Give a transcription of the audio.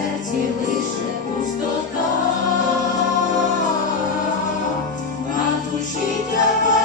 серці лише пустота, на душі тебе.